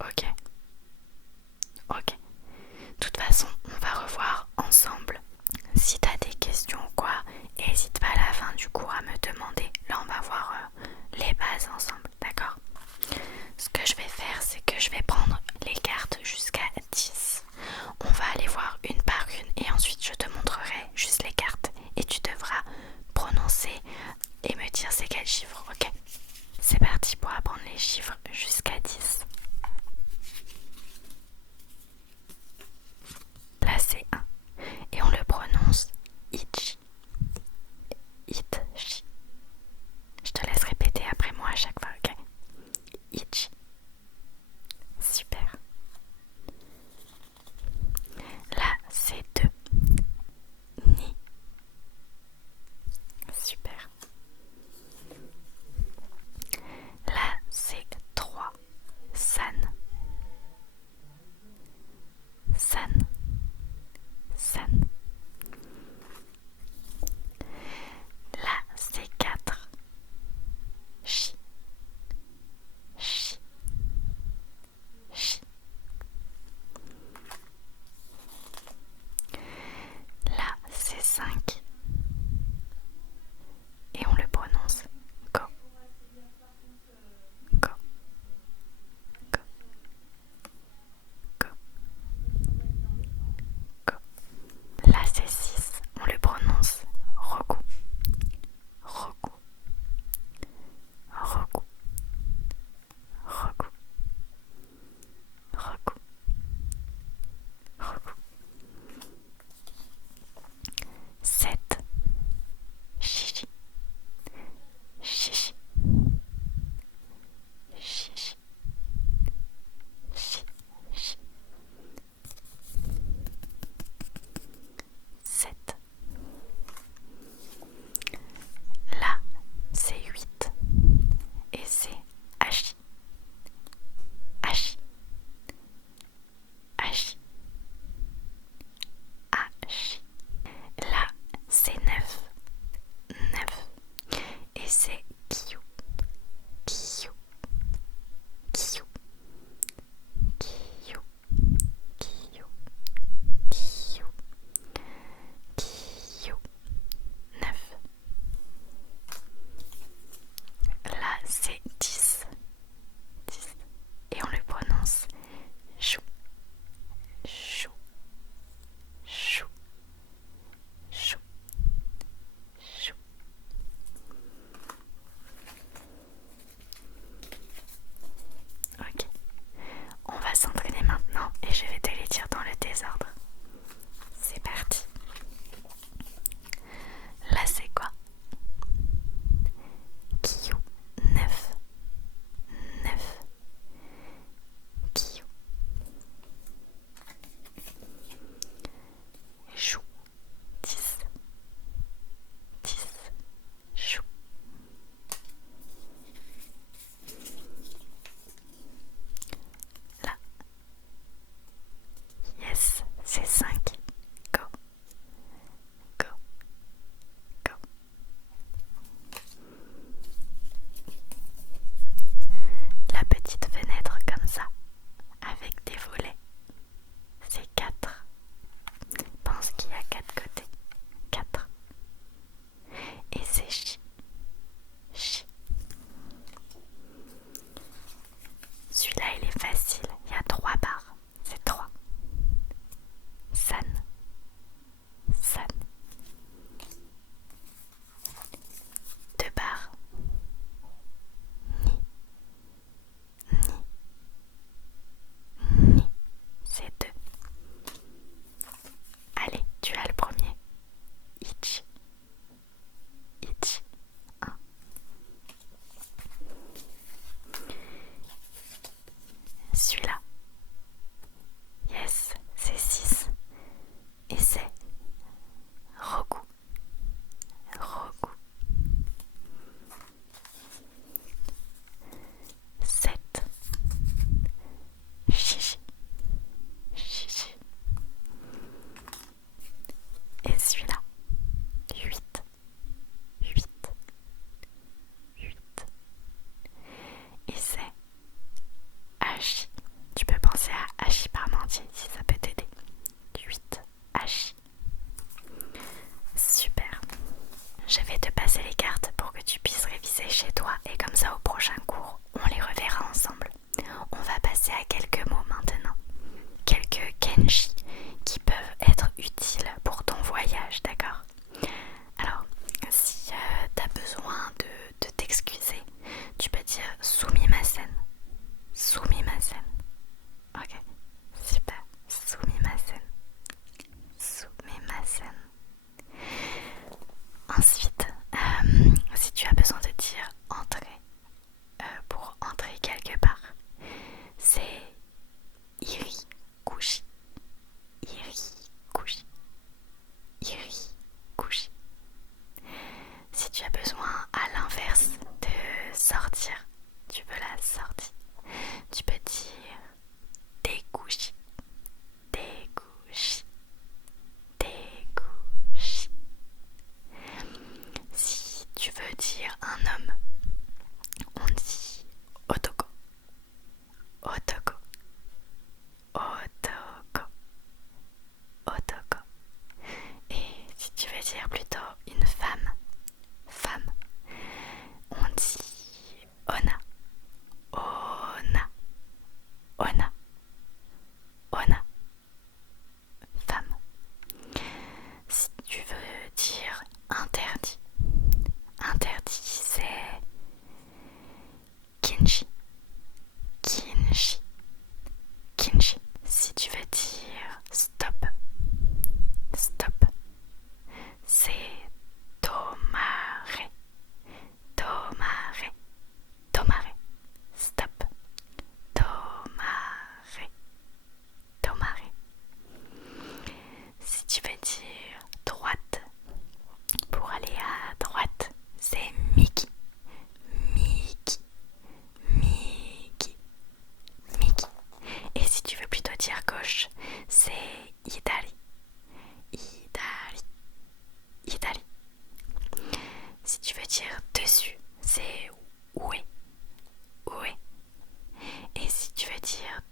Ok, ok. De toute façon, on va revoir ensemble. Si t'as des questions ou quoi, n'hésite pas à la fin du cours à me demander. Là, on va voir les bases ensemble, d'accord? Ce que je vais faire, c'est que je vais prendre les cartes jusqu'à 10. On va aller voir une par une et ensuite je te montrerai juste les cartes et tu devras prononcer et me dire c'est quel chiffre, ok? C'est parti pour apprendre les chiffres jusqu'à 10.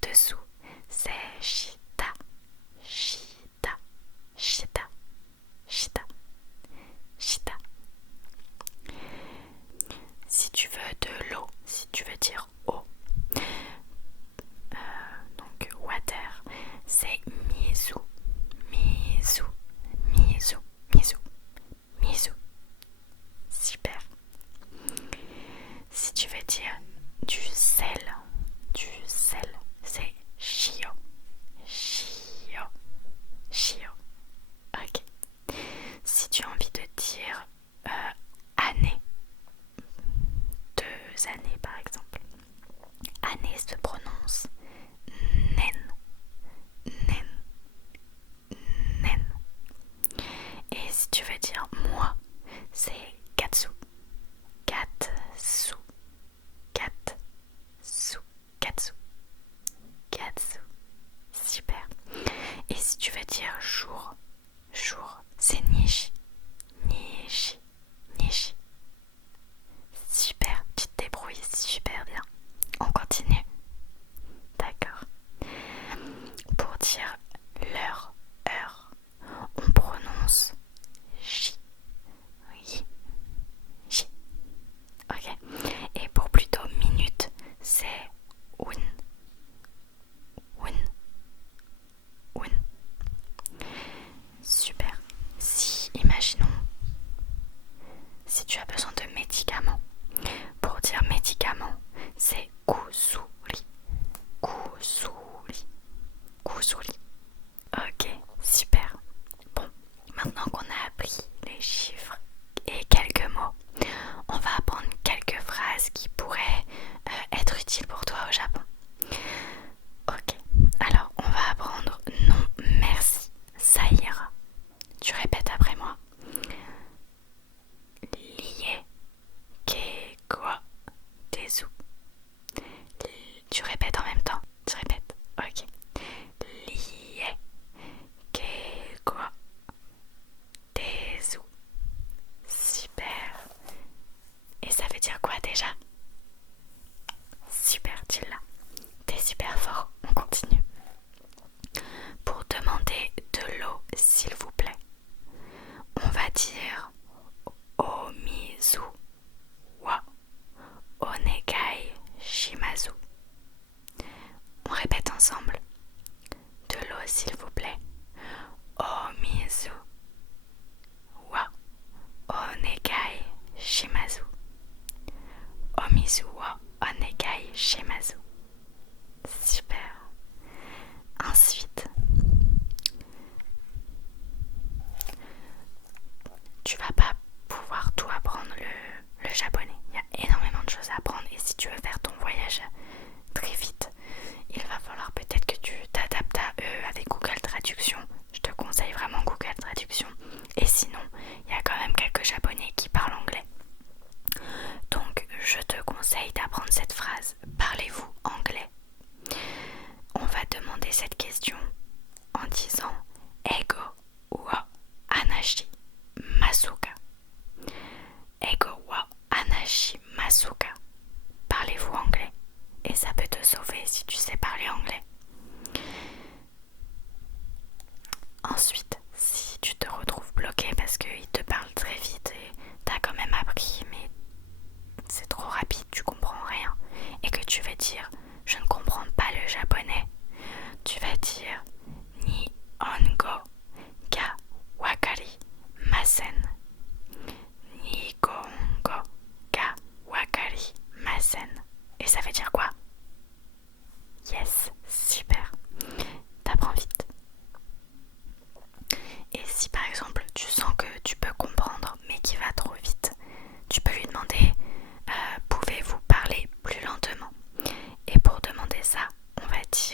dessous, c'est shita, shita, shita, shita, shita. Si tu veux de l'eau, si tu veux dire eau, donc water, c'est mizu, mizu, mizu, mizu, mizu. Super. Si tu veux dire du sel, c'est shio, shio, shio. Ok. Si tu as envie de dire année, 2 années par exemple, année se prononce nen, nen, nen. Et si tu veux dire moi, c'est katsu, katsu, katsu, katsu, katsu. Super. Et si tu veux dire jour, jour, c'est nishi, nishi, nishi. Super, tu te débrouilles super bien. On continue. D'accord. Pour dire l'heure, heure, on prononce J, J, J. Ok. Et pour plutôt minute, c'est un, un, un. Super. Si, imaginons, si tu as besoin de médicaments, pour dire médicament, c'est kusuri, kusuri, kusuri. Ok, super. Bon, maintenant qu'on a appris les chiffres et quelques mots, on va apprendre quelques phrases qui pourraient être utiles pour toi au Japon. Ok, alors on va apprendre non merci, ça ira. Tu répètes après moi. Lié, kekwa, tezu. Tu répètes en même temps. Tu répètes. Ok. Lié, kekwa, tezu. Super. Et ça veut dire quoi déjà? Super, tu l'as. T'es super fort. On continue. Pour demander de l'eau, s'il vous plaît, on va dire omizu wa onegai shimasu. On répète ensemble. De l'eau, s'il vous plaît. Omizu wa onegai shimasu. Omizu wa onegai shimasu. Super. Ensuite, tu vas pas pouvoir tout apprendre le japonais. Il y a énormément de choses à apprendre et si tu veux faire ton voyage très vite, il va falloir peut-être que tu t'adaptes à eux avec Google Traduction. Je te conseille vraiment Google Traduction. Et sinon, il y a quand même quelques japonais qui parlent anglais. Donc, je te conseille d'apprendre cette phrase. Parlez-vous anglais? On va demander cette question en disant Ego wa anashi masuka. Ego wa anashi masuka. Parlez-vous anglais? Et ça peut te sauver si tu sais parler anglais. Ensuite, si tu te retrouves bloqué parce qu'il te parle très vite et t'as quand même appris mais c'est trop rapide, tu comprends rien et que tu veux dire je ne comprends pas le japonais, tu vas dire Nihongo ga wakari masen. Nihongo ga wakari masen. Et ça veut dire quoi? Yes, super. T'apprends vite. Et si par exemple tu sens que tu peux comprendre mais qu'il va trop vite, tu peux lui demander pouvez-vous parler plus lentement? Et pour demander ça, on va dire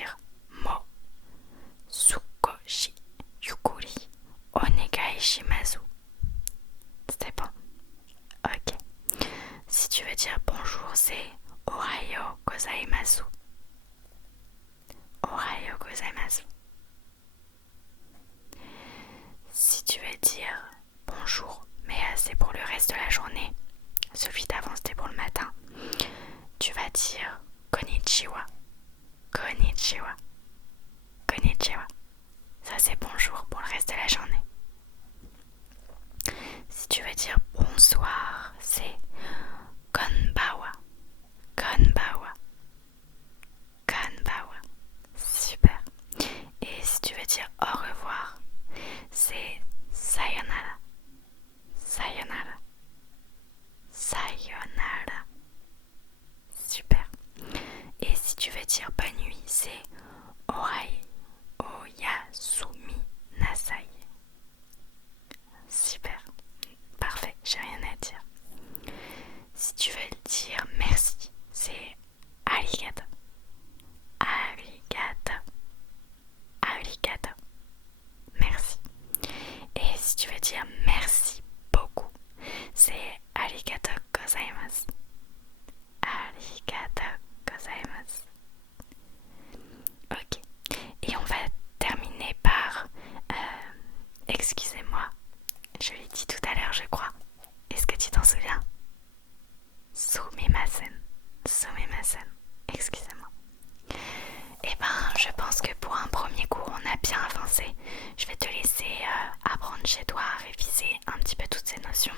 dire au revoir, c'est sayonara. Sayonara. Sayonara. Super. Et si tu veux dire bonne nuit, c'est orai oyasumi nasai. Super. Parfait, j'ai rien à dire. Si tu veux dire merci, c'est arigato. Arigato. Arigato. Merci. Et si tu veux dire merci beaucoup, c'est arigato gozaimasu. Arigato gozaimasu. Ok. Et on va terminer par... excusez-moi, je l'ai dit tout à l'heure, je crois. Est-ce que tu t'en souviens? Sumimasen. Sumimasen. Excusez-moi. Eh ben, je pense que pour un premier cours, on a bien avancé. Je vais te laisser apprendre chez toi, réviser un petit peu toutes ces notions.